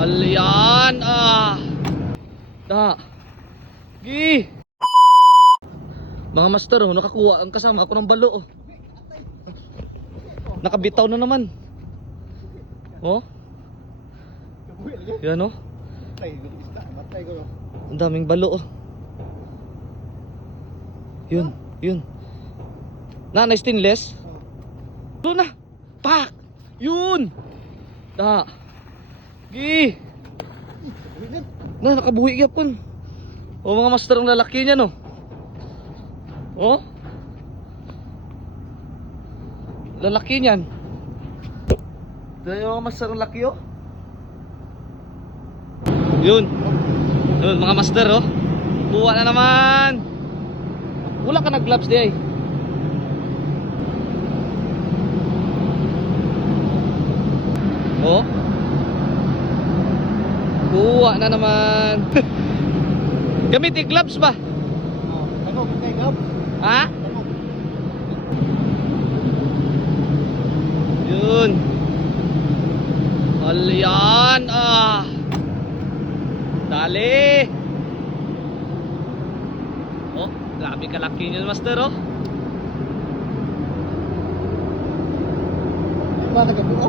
Alyan Gi. Mga master, oh, nakakuha ang kasama ako ng balo, oh. Nakabitaw na naman. Oh. Yan, oh. Ang daming balo, oh. Yun. Na stainless. Doon na. Pak. Yun. Gi. Nakabuhi yapon. Oh, mga master, ang lalaki niya, no. Oh. Lalaki niyan. Ito yung mga master, ang laki, oh. Yun, mga master, oh. Kuha na naman. Wala ka nag-gloves di ay. Oh. Kuha na naman. Gamit yung gloves ba? Ano, may gloves? Ha? Yun. Alyan Dali. Oh, grabe kalaki niyan, master, oh. Bakit ako?